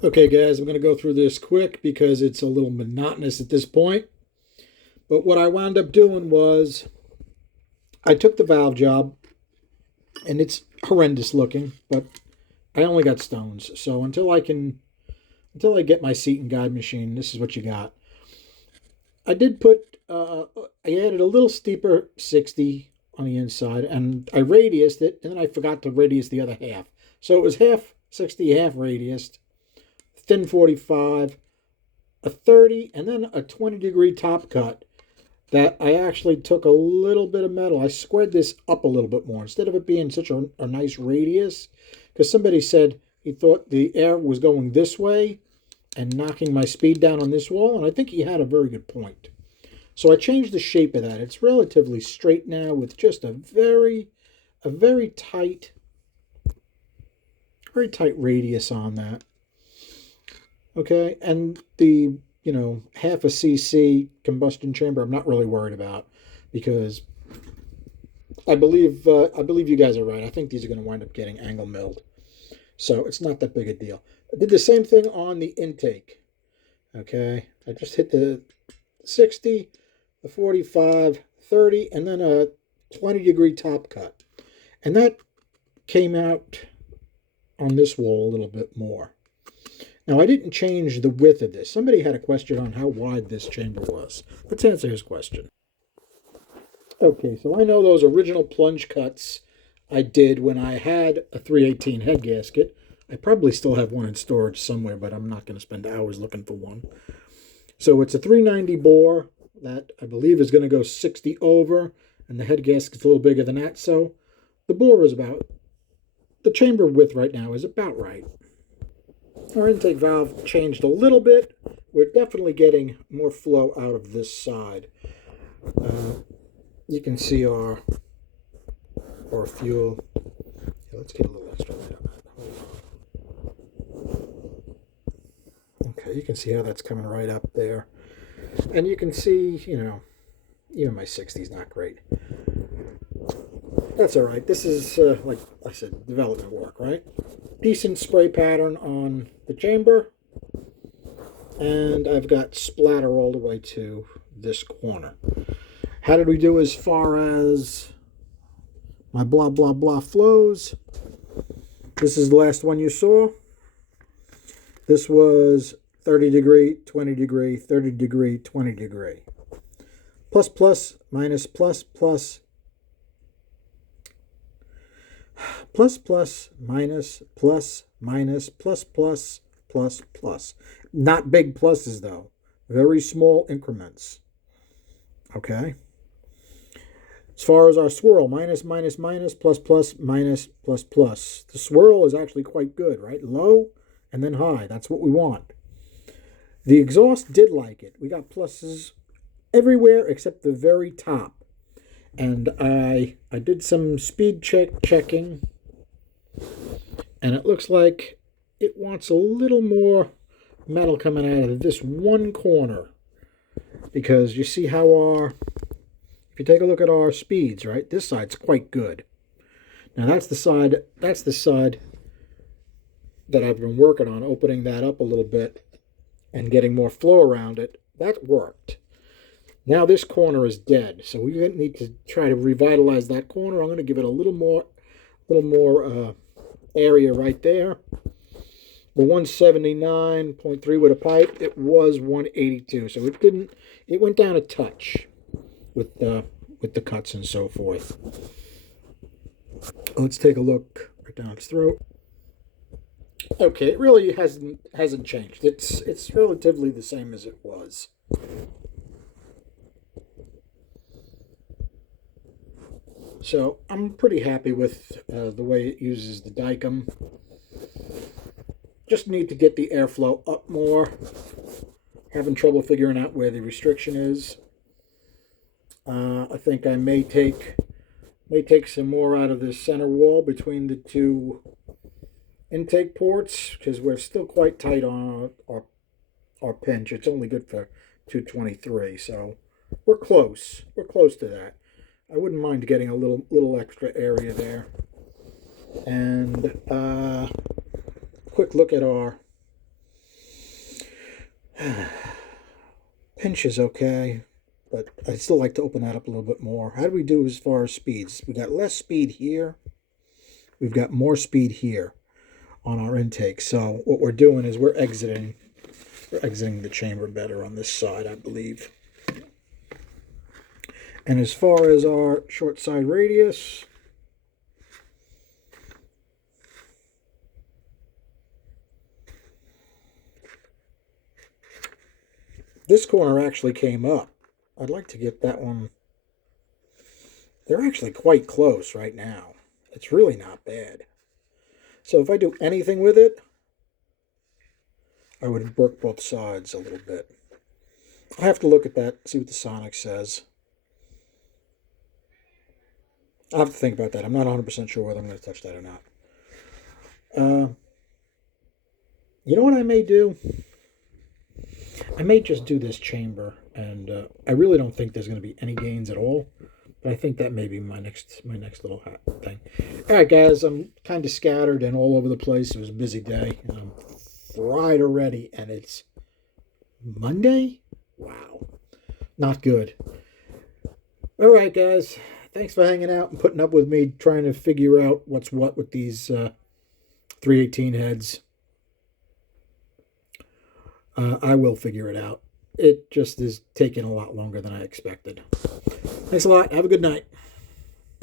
Okay, guys, I'm going to go through this quick because it's a little monotonous at this point. But what I wound up doing was I took the valve job, and it's horrendous looking, but I only got stones. So until I get my seat and guide machine, this is what you got. I did I added a little steeper 60 on the inside, and I radiused it, and then I forgot to radius the other half. So it was half 60, half radiused, thin 45, a 30, and then a 20-degree top cut that I actually took a little bit of metal. I squared this up a little bit more instead of it being such a nice radius, because somebody said he thought the air was going this way and knocking my speed down on this wall, and I think he had a very good point. So I changed the shape of that. It's relatively straight now with just a very tight radius on that. Okay, and the half a cc combustion chamber I'm not really worried about because I believe you guys are right. I think these are going to wind up getting angle milled, so it's not that big a deal. I did the same thing on the intake. Okay, I just hit the 60, the 45, 30, and then a 20-degree top cut, and that came out on this wall a little bit more. Now, I didn't change the width of this. Somebody had a question on how wide this chamber was. Let's answer his question. Okay, so I know those original plunge cuts I did when I had a 318 head gasket. I probably still have one in storage somewhere, but I'm not going to spend hours looking for one. So it's a 390 bore that I believe is going to go 60 over, and the head gasket's a little bigger than that. So the bore is the chamber width right now is about right. Our intake valve changed a little bit. We're definitely getting more flow out of this side. You can see our fuel. Yeah, let's get a little extra light on that. Okay, you can see how that's coming right up there. And you can see, even my 60 is not great. That's all right. This is, like I said, development work, right? Decent spray pattern on the chamber. And I've got splatter all the way to this corner. How did we do as far as my blah, blah, blah flows? This is the last one you saw. This was 30 degree, 20 degree, 30 degree, 20 degree. Plus, plus, minus, plus, plus. Plus, plus, minus, plus, minus, plus, plus, plus, plus. Not big pluses, though. Very small increments. Okay? As far as our swirl, minus, minus, minus, plus, plus, minus, plus, plus. The swirl is actually quite good, right? Low and then high. That's what we want. The exhaust did like it. We got pluses everywhere except the very top. And I did some speed checking, and it looks like it wants a little more metal coming out of this one corner, because you see how if you take a look at our speeds, right, this side's quite good. Now that's the side that I've been working on, opening that up a little bit and getting more flow around it. That worked. Now this corner is dead, so we need to try to revitalize that corner. I'm going to give it a little more area right there. The 179.3 with a pipe, it was 182, so it went down a touch with the cuts and so forth. Let's take a look right down its throat. Okay, it really hasn't changed. It's relatively the same as it was. So I'm pretty happy with the way it uses the Dicom. Just need to get the airflow up more. Having trouble figuring out where the restriction is. I think I may take some more out of this center wall between the two intake ports, because we're still quite tight on our pinch. It's only good for 223, so we're close. We're close to that. I wouldn't mind getting a little extra area there. And quick look at our Pinch is okay, but I'd still like to open that up a little bit more. How do we do as far as speeds? We got less speed here. We've got more speed here on our intake. So what we're doing is we're exiting the chamber better on this side, I believe. And as far as our short side radius, this corner actually came up. I'd like to get that one. They're actually quite close right now. It's really not bad. So if I do anything with it, I would work both sides a little bit. I have to look at that, see what the Sonic says. I'll have to think about that. I'm not 100% sure whether I'm going to touch that or not. You know what I may do? I may just do this chamber, and I really don't think there's going to be any gains at all. But I think that may be my next little thing. All right, guys, I'm kind of scattered and all over the place. It was a busy day, and I'm fried already, and it's Monday? Wow. Not good. All right, guys. Thanks for hanging out and putting up with me trying to figure out what's what with these 318 heads. I will figure it out. It just is taking a lot longer than I expected. Thanks a lot. Have a good night.